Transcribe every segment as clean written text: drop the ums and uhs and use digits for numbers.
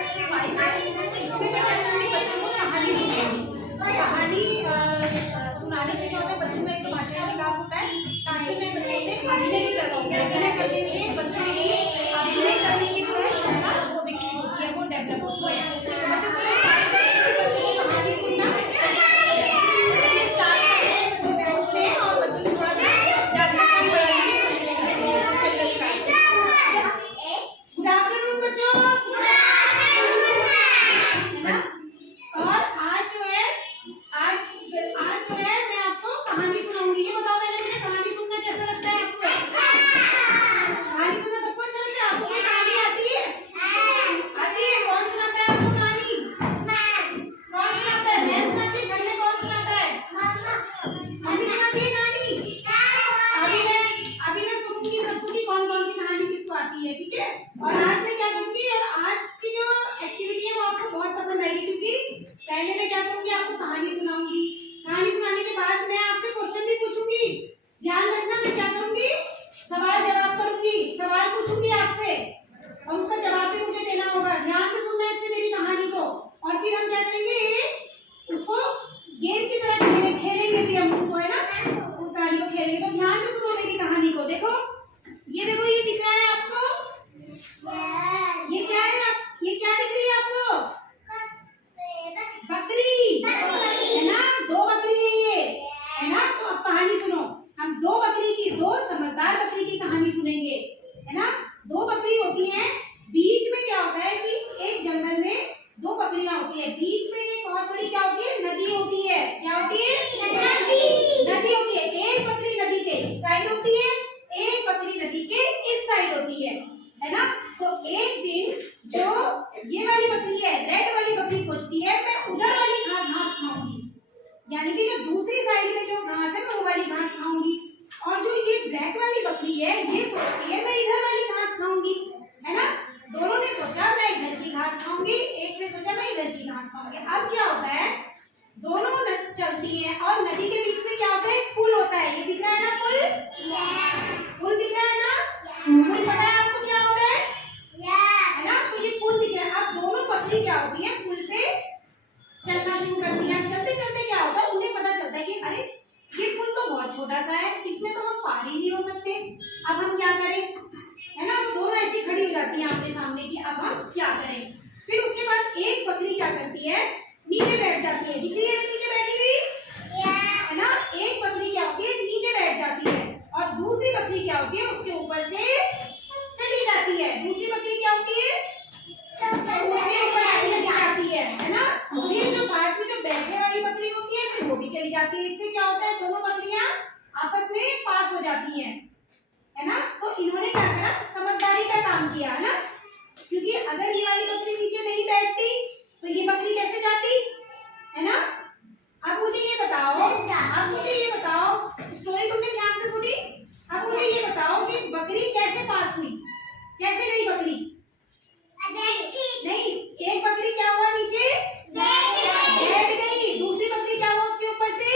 इसमें क्या करना है, बच्चों को कहानी सुनानी। कहानी सुनाने से क्या होता है, बच्चों का एक तो भाषा का विकास होता है, साथ ही में बच्चों से अभिनय भी करवाऊंगी। अभिनय करने से बच्चों की अभिनय करने की जो है क्षमता वो विकसित होती है, वो डेवलप होती है। बच्चों को कहानी सुनना और बच्चों से थोड़ा सा जानकारी बढ़ाने की कोशिश करते हैं। गुड आफ्टरनून बच्चों। और आज जो है मैं आपको कहानी सुनाऊंगी। ये बताओ पहले मुझे, कहानी सुनना कैसा लगता है आपको? कहानी सुनना सबको अच्छा लगता है? आपको ये कहानी आती है? आती है? कौन सुनाता है आपको कहानी? कौन सुनाता है? मैं सुनाती हूँ। घर में कौन सुनाता है? मम्मी सुनाती है कहानी। अभी मैं सुनूंगी सबको कि कौन कौन सी कहानी किसको आती है, ठीक है? और आज मैं क्या करूंगी, और आज की जो एक्टिविटी है वो आपको बहुत पसंद आएगी, क्योंकि पहले मैं क्या करूंगी, आपको कहानी सुनाऊंगी। कहानी सुनाने के बाद मैं आपसे क्वेश्चन भी पूछूंगी। ध्यान रखना, मैं क्या करूंगी, सवाल जवाब करूंगी, सवाल पूछूंगी आपसे और उसका जवाब भी मुझे देना होगा। ध्यान से सुनना है इसमें मेरी कहानी को, और फिर हम क्या करेंगे, उसको गेम की तरह खेलेंगे भी हम उसको, है ना, उस कहानी को खेलेंगे। तो ध्यान से सुनो मेरी कहानी को। देखो ये दिख रहा है आपको, ये क्या है, ये क्या दिख रही है आपको? बकरी, है ना, दो बकरी है ये, है ना। तो अब कहानी सुनो, हम दो बकरी की, दो समझदार बकरी की कहानी सुनेंगे, है ना। दो बकरी होती हैं, बीच में क्या होता है कि एक जंगल में दो बकरियां होती है, बीच में एक बहुत बड़ी क्या होती है, नदी होती है। क्या होती है? नदी होती है। एक बकरी नदी के इस साइड होती है, एक बकरी नदी के इस साइड होती है ना। तो एक दिन जो ये वाली बकरी है, रेड वाली बकरी सोचती है मैं उधर वाली घास खाऊंगी, यानी कि जो दूसरी साइड में जो घास है मैं वो वाली घास खाऊंगी। और जो ये ब्लैक वाली बकरी है ये सोचती है मैं इधर वाली घास खाऊंगी, है ना। दोनों ने सोचा मैं इधर की घास खाऊंगी, एक ने सोचा मैं इधर की घास खाऊंगी। अब क्या होता है, दोनों चलती हैं और नदी के बीच में क्या होता है, एक पुल होता है। ये दिख रहा है ना पुल? पुल दिख रहा है ना? पुल पता है आपको क्या होता है? है ना, तो ये पुल दिख रहा है। अब दोनों बकरी क्या होती है, पुल पे चलना शुरू करती है। चलते चलते क्या होता है, उन्हें पता चलता है कि अरे ये पुल तो बहुत छोटा सा है, इसमें तो हम पार ही नहीं हो सकते, अब हम क्या करें, है ना। तो दोनों ऐसी खड़ी हो जाती हैं आमने सामने की, अब हम क्या करें। फिर उसके बाद एक बकरी क्या करती है, नीचे बैठ जाती है। दिख रही है नीचे बैठी हुई, है ना। एक बकरी क्या होती है, नीचे बैठ जाती है, और दूसरी बकरी क्या होती है, उसके ऊपर से चली जाती है। दूसरी बकरी क्या होती है, उसके ऊपर चली जाती है ना। फिर जो पास में जो बैठने वाली बकरी होती है फिर वो भी चली जाती है। इससे क्या होता है, दोनों बकरियां आपस में पास हो जाती हैं, है ना। तो इन्होंने क्या करा, समझदारी का काम किया, है ना, क्योंकि अगर ये वाली बकरी नीचे नहीं बैठती तो ये बकरी कैसे जाती, है ना। अब मुझे ये बताओ, स्टोरी तुमने ध्यान से सुनी, अब मुझे ये बताओ कि बकरी कैसे पास हुई, कैसे गई बकरी? नहीं, एक बकरी क्या हुआ, नीचे बैठ गई, दूसरी बकरी क्या हुआ, उसके ऊपर से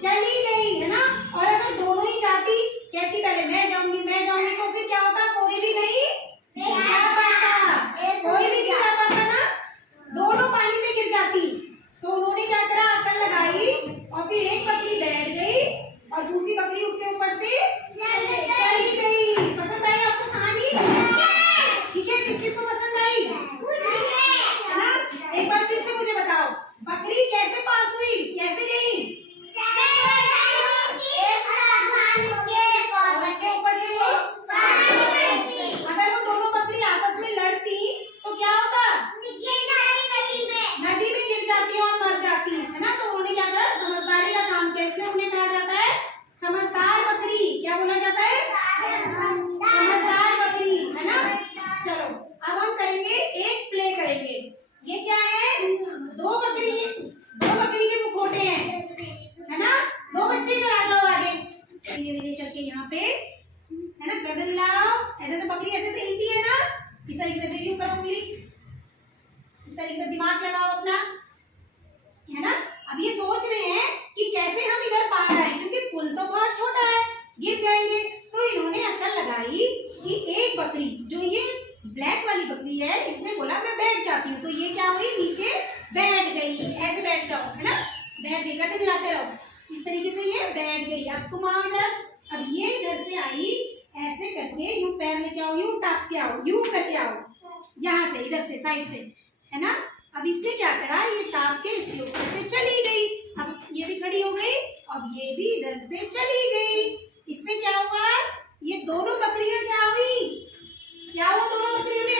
चली गई, है ना। और अगर दोनों ही जाती, कहती पहले मैं जाऊंगी, तो फिर क्या होता, कोई भी नहीं जा पाता, कोई भी नहीं जा पाता ना, दोनों पानी में गिर जाती। तो उन्होंने क्या करा, अकल लगाई, और फिर एक बकरी बैठ गई और दूसरी बकरी उसके ऊपर से चली गई। पसंद आई आपको कहानी? ठीक है, किसको पसंद आई, है ना। एक बार फिर से मुझे बताओ, बकरी कैसे पास हुई, कैसे गई? अगर वो दोनों बकरी आपस में लड़ती तो क्या होता, नदी में गिर जाती और मर जाती, है ना। तो उन्होंने क्या करा, समझदारी का काम किया, इसलिए उन्हें कहा जाता है समझदार बकरी। क्या बोला जाता है, समझदार बकरी, है ना। चलो अब हम करेंगे, एक प्ले करेंगे। ये क्या है, दो बकरी के मुखौटे हैं, है ना। दो बच्चे इधर आ जाओ आगे, धीरे धीरे करके यहाँ पे, है ना, गर्दन हिलाओ, ऐसे बकरी ऐसे हिलती है ना, इस तरीके से यूं करो उंगली, इस तरीके से दिमाग लगाओ अपना, है ना। अब ये सोच रहे हैं कि कैसे हम इधर पार आए, क्योंकि पुल तो बहुत छोटा है, गिर जाएंगे। तो इन्होंने अकल लगाई कि एक बकरी जो ये ब्लैक वाली बकरी है, इसने बोला मैं बैठ जाती हूँ, तो ये क्या हुई, नीचे बैठ गई। ऐसे बैठ जाओ, है ना, बैठ गई, करते हिलाते रहो, इस तरीके से ये बैठ गई। अब तुम आओ इधर, अब ये इधर से आई, ऐसे करके यूं पैर लेके आओ, यूं टाप के आओ, यूं करके आओ, यहाँ से इधर से साइड से, है ना। अब इसने क्या करा, ये टाप के इसके ऊपर से चली गई। अब ये भी खड़ी हो गई, अब ये भी इधर से चली गई। इससे क्या हुआ, ये दोनों बकरियां क्या हुई, क्या हुआ दोनों बकरियों में,